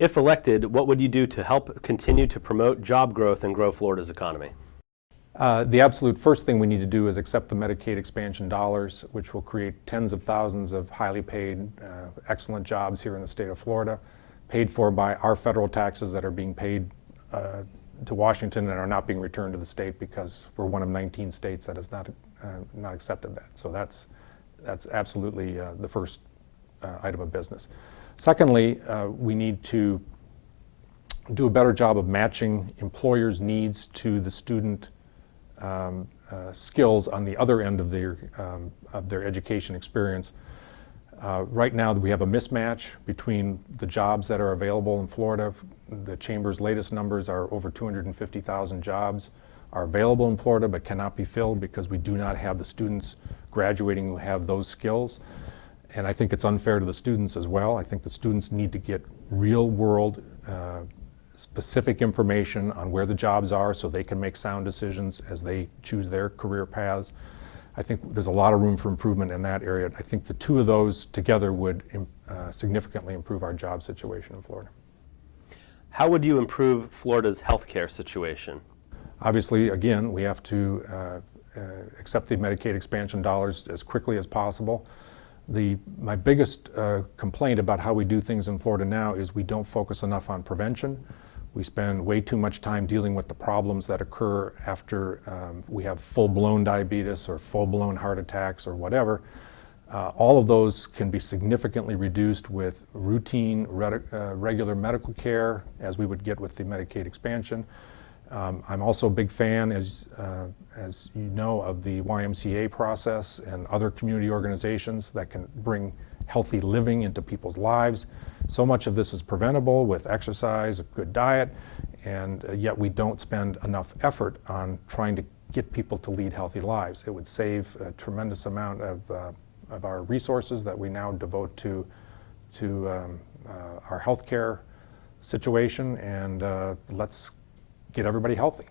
If elected, what would you do to help continue to promote job growth and grow Florida's economy? The absolute first thing we need to do is accept the Medicaid expansion dollars, which will create tens of thousands of highly paid, excellent jobs here in the state of Florida, paid for by our federal taxes that are being paid to Washington and are not being returned to the state because we're one of 19 states that has not accepted that. So that's absolutely the first item of business. Secondly, we need to do a better job of matching employers' needs to the student skills on the other end of their education experience. Right now we have a mismatch between the jobs that are available in Florida. The Chamber's latest numbers are over 250,000 jobs are available in Florida but cannot be filled because we do not have the students graduating who have those skills. And I think it's unfair to the students as well. I think the students need to get real world specific information on where the jobs are so they can make sound decisions as they choose their career paths. I think there's a lot of room for improvement in that area. I think the two of those together would significantly improve our job situation in Florida. How would you improve Florida's healthcare situation? Obviously, again, we have to accept the Medicaid expansion dollars as quickly as possible. My biggest complaint about how we do things in Florida now is we don't focus enough on prevention. We spend way too much time dealing with the problems that occur after we have full-blown diabetes or full-blown heart attacks or whatever. All of those can be significantly reduced with routine, regular medical care, as we would get with the Medicaid expansion. I'm also a big fan, as you know, of the YMCA process and other community organizations that can bring healthy living into people's lives. So much of this is preventable with exercise, a good diet, and yet we don't spend enough effort on trying to get people to lead healthy lives. It would save a tremendous amount of our resources that we now devote to our healthcare situation, and let's get everybody healthy.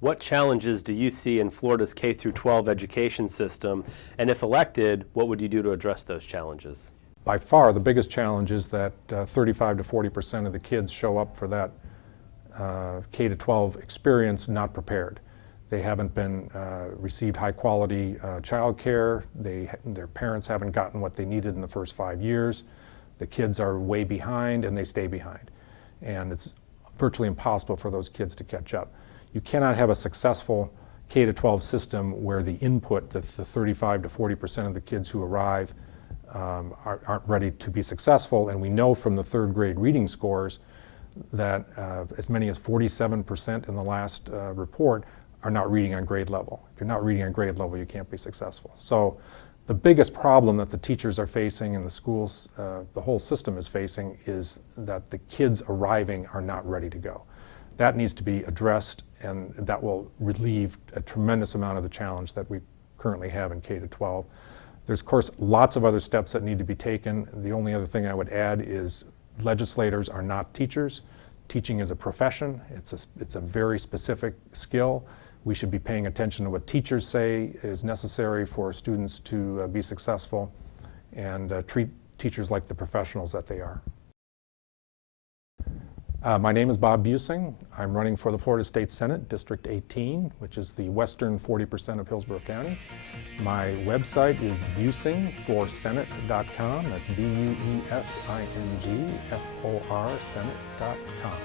What challenges do you see in Florida's K-12 education system? And if elected, what would you do to address those challenges? By far, the biggest challenge is that 35 to 40% of the kids show up for that K-12 experience not prepared. They haven't been received high-quality child care. Their parents haven't gotten what they needed in the first 5 years. The kids are way behind, and they stay behind. And it's virtually impossible for those kids to catch up. You cannot have a successful K-12 system where the input, the 35 to 40% of the kids who arrive aren't ready to be successful. And we know from the third grade reading scores that as many as 47% in the last report are not reading on grade level. If you're not reading on grade level, you can't be successful. So the biggest problem that the teachers are facing and the schools, the whole system is facing, is that the kids arriving are not ready to go. That needs to be addressed, and that will relieve a tremendous amount of the challenge that we currently have in K-12. There's, of course, lots of other steps that need to be taken. The only other thing I would add is legislators are not teachers. Teaching is a profession. It's a very specific skill. We should be paying attention to what teachers say is necessary for students to be successful, and treat teachers like the professionals that they are. My name is Bob Buesing. I'm running for the Florida State Senate, District 18, which is the western 40% of Hillsborough County. My website is buesingforsenate.com. That's BUESINGFOR Senate.com.